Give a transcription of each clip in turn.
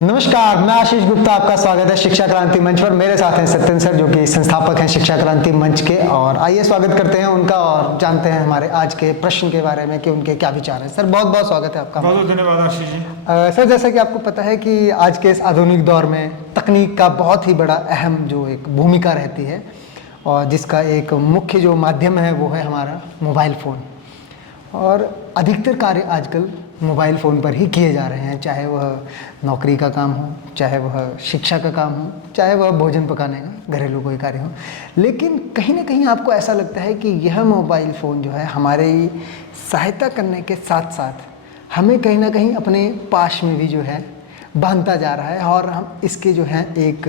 नमस्कार, मैं आशीष गुप्ता, आपका स्वागत है शिक्षा क्रांति मंच पर। मेरे साथ हैं सत्यन सर, जो कि संस्थापक हैं शिक्षा क्रांति मंच के। और आइए स्वागत करते हैं उनका और जानते हैं हमारे आज के प्रश्न के बारे में कि उनके क्या विचार हैं। सर, बहुत बहुत स्वागत है आपका। बहुत बहुत धन्यवाद आशीष जी। सर, जैसा कि आपको पता है कि आज के इस आधुनिक दौर में तकनीक का बहुत ही बड़ा अहम जो एक भूमिका रहती है, और जिसका एक मुख्य जो माध्यम है वो है हमारा मोबाइल फ़ोन। और अधिकतर कार्य आजकल मोबाइल फ़ोन पर ही किए जा रहे हैं, चाहे वह नौकरी का काम हो, चाहे वह शिक्षा का काम हो, चाहे वह भोजन पकाने का घरेलू कोई कार्य हो। लेकिन कहीं ना कहीं आपको ऐसा लगता है कि यह मोबाइल फ़ोन जो है हमारी सहायता करने के साथ साथ हमें कहीं ना कहीं अपने पास में भी जो है बांधता जा रहा है, और हम इसके जो है एक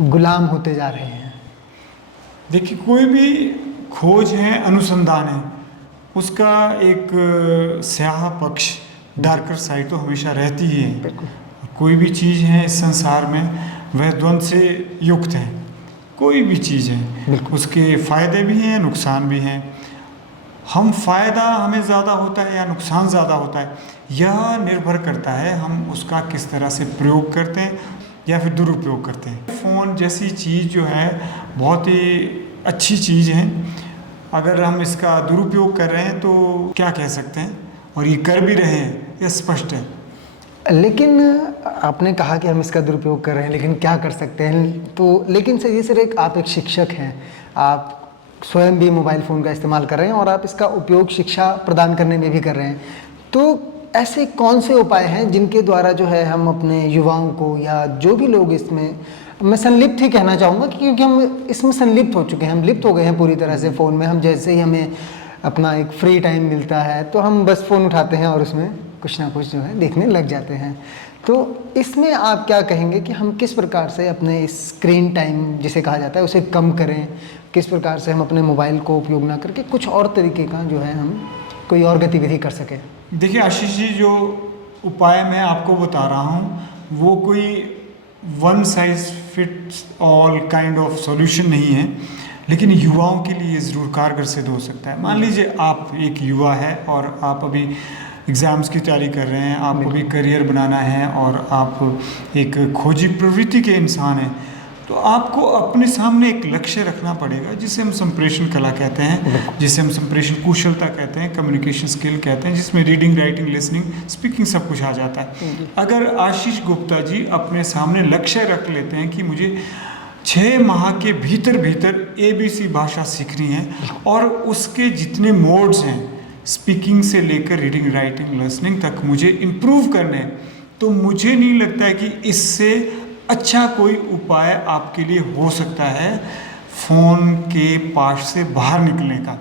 गुलाम होते जा रहे हैं। देखिए, कोई भी खोज है, अनुसंधान है, उसका एक स्याह पक्ष, डार्कर साइड तो हमेशा रहती ही है। कोई भी चीज़ है इस संसार में वह द्वंद से युक्त है। कोई भी चीज़ है उसके फ़ायदे भी हैं, नुकसान भी हैं। हम फ़ायदा हमें ज़्यादा होता है या नुकसान ज़्यादा होता है, यह निर्भर करता है हम उसका किस तरह से प्रयोग करते हैं या फिर दुरुपयोग करते हैं। फ़ोन जैसी चीज़ जो है बहुत ही अच्छी चीज़ है। अगर हम इसका दुरुपयोग कर रहे हैं तो क्या कह सकते हैं, और ये कर भी रहे हैं, यह स्पष्ट है। लेकिन आपने कहा कि हम इसका दुरुपयोग कर रहे हैं, लेकिन क्या कर सकते हैं? तो लेकिन सर, ये सर आप एक शिक्षक हैं, आप स्वयं भी मोबाइल फ़ोन का इस्तेमाल कर रहे हैं और आप इसका उपयोग शिक्षा प्रदान करने में भी कर रहे हैं। तो ऐसे कौन से उपाय हैं जिनके द्वारा जो है हम अपने युवाओं को, या जो भी लोग इसमें, मैं संलिप्त ही कहना चाहूँगा, क्योंकि हम इसमें संलिप्त हो चुके हैं, हम लिप्त हो गए हैं पूरी तरह से फ़ोन में। हम जैसे ही हमें अपना एक फ्री टाइम मिलता है तो हम बस फ़ोन उठाते हैं और उसमें कुछ ना कुछ जो है देखने लग जाते हैं। तो इसमें आप क्या कहेंगे कि हम किस प्रकार से अपने इस स्क्रीन टाइम जिसे कहा जाता है उसे कम करें? किस प्रकार से हम अपने मोबाइल को उपयोग ना करके कुछ और तरीके का जो है हम कोई और गतिविधि कर सकें? देखिए आशीष जी, जो उपाय मैं आपको बता रहा हूँ वो कोई one size fits all kind of solution नहीं है, लेकिन युवाओं के लिए ज़रूर कारगर सिद्ध हो सकता है। मान लीजिए आप एक युवा है और आप अभी एग्ज़ाम्स की तैयारी कर रहे हैं, आपको भी करियर बनाना है और आप एक खोजी प्रवृत्ति के इंसान हैं, तो आपको अपने सामने एक लक्ष्य रखना पड़ेगा, जिसे हम संप्रेषण कला कहते हैं, जिसे हम संप्रेषण कुशलता कहते हैं, कम्युनिकेशन स्किल कहते हैं, जिसमें रीडिंग, राइटिंग, लिसनिंग, स्पीकिंग सब कुछ आ जाता है। अगर आशीष गुप्ता जी अपने सामने लक्ष्य रख लेते हैं कि मुझे 6 माह के भीतर भीतर ABC भाषा सीखनी है और उसके जितने मोड्स हैं, स्पीकिंग से लेकर रीडिंग, राइटिंग, लिसनिंग तक मुझे इम्प्रूव करने हैं, तो मुझे नहीं लगता है कि इससे अच्छा कोई उपाय आपके लिए हो सकता है फ़ोन के पास से बाहर निकलने का।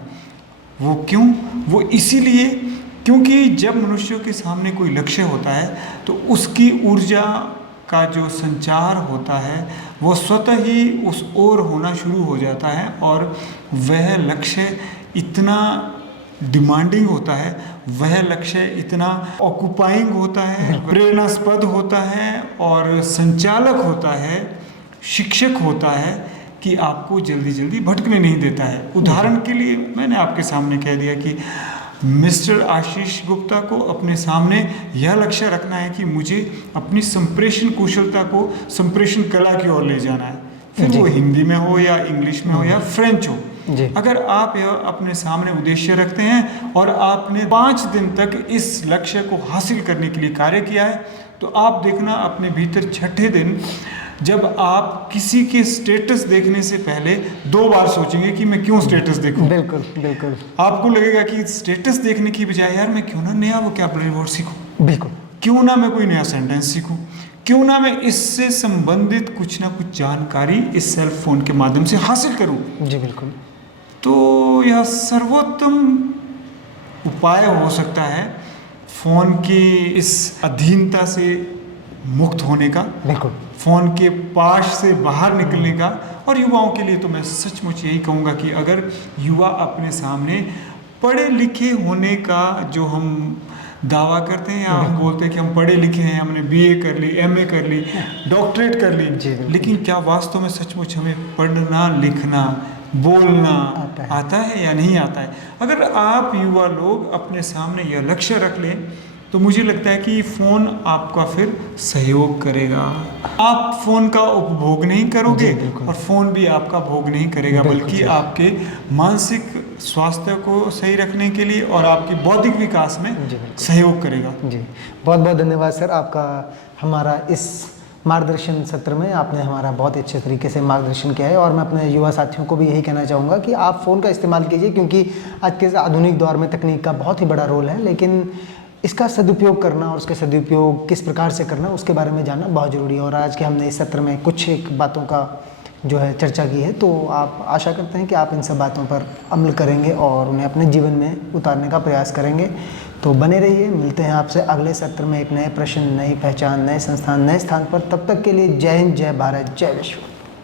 वो क्यों? वो इसीलिए क्योंकि जब मनुष्यों के सामने कोई लक्ष्य होता है तो उसकी ऊर्जा का जो संचार होता है वो स्वतः ही उस ओर होना शुरू हो जाता है, और वह लक्ष्य इतना डिमांडिंग होता है, वह लक्ष्य इतना ऑक्युपाइंग होता है, प्रेरणास्पद होता है और संचालक होता है, शिक्षक होता है, कि आपको जल्दी जल्दी भटकने नहीं देता है। उदाहरण के लिए मैंने आपके सामने कह दिया कि मिस्टर आशीष गुप्ता को अपने सामने यह लक्ष्य रखना है कि मुझे अपनी संप्रेषण कुशलता को संप्रेषण कला की ओर ले जाना है, फिर वो हिंदी में हो या इंग्लिश में हो या फ्रेंच हो। अगर आप यह अपने सामने उद्देश्य रखते हैं और आपने 5 दिन तक इस लक्ष्य को हासिल करने के लिए कार्य किया है, तो आप देखना अपने भीतर 6ठे दिन जब आप किसी के स्टेटस देखने से पहले 2 बार सोचेंगे कि मैं क्यों स्टेटस देखूं। बिल्कुल बिल्कुल। आपको लगेगा कि स्टेटस देखने की बजाय यार मैं क्यों ना नया वोकैबुलरी वर्ड सीखूं, बिल्कुल, क्यों ना मैं कोई नया सेंटेंस सीखूं, क्यों ना मैं इससे संबंधित कुछ ना कुछ जानकारी इस सेल फोन के माध्यम से हासिल करूं। जी बिल्कुल। तो यह सर्वोत्तम उपाय हो सकता है फ़ोन की इस अधीनता से मुक्त होने का, बिल्कुल, फ़ोन के पाश से बाहर निकलने का। और युवाओं के लिए तो मैं सचमुच यही कहूँगा कि अगर युवा अपने सामने पढ़े लिखे होने का जो हम दावा करते हैं, या हम बोलते हैं कि हम पढ़े लिखे हैं, हमने BA कर ली, MA कर ली, डॉक्टरेट कर ली, लेकिन क्या वास्तव में सचमुच हमें पढ़ना, लिखना, बोलना आता है या नहीं आता है? अगर आप युवा लोग अपने सामने यह लक्ष्य रख लें तो मुझे लगता है कि फ़ोन आपका फिर सहयोग करेगा। आप फ़ोन का उपभोग नहीं करोगे जी, बिल्कुल। और फ़ोन भी आपका भोग नहीं करेगा, बिल्कुल बल्कि सही। आपके मानसिक स्वास्थ्य को सही रखने के लिए और आपकी बौद्धिक विकास में जी, बिल्कुल। सहयोग करेगा। जी, बहुत बहुत धन्यवाद सर आपका। हमारा इस मार्गदर्शन सत्र में आपने हमारा बहुत अच्छे तरीके से मार्गदर्शन किया है, और मैं अपने युवा साथियों को भी यही कहना चाहूँगा कि आप फ़ोन का इस्तेमाल कीजिए, क्योंकि आज के इस आधुनिक दौर में तकनीक का बहुत ही बड़ा रोल है, लेकिन इसका सदुपयोग करना और उसके सदुपयोग किस प्रकार से करना उसके बारे में जानना बहुत ज़रूरी है। और आज के हमने इस सत्र में कुछ एक बातों का जो है चर्चा की है, तो आप आशा करते हैं कि आप इन सब बातों पर अमल करेंगे और उन्हें अपने जीवन में उतारने का प्रयास करेंगे। तो बने रहिए, मिलते हैं आपसे अगले सत्र में एक नए प्रश्न, नई पहचान, नए संस्थान, नए स्थान पर। तब तक के लिए जय हिंद, जय भारत, जय विश्व।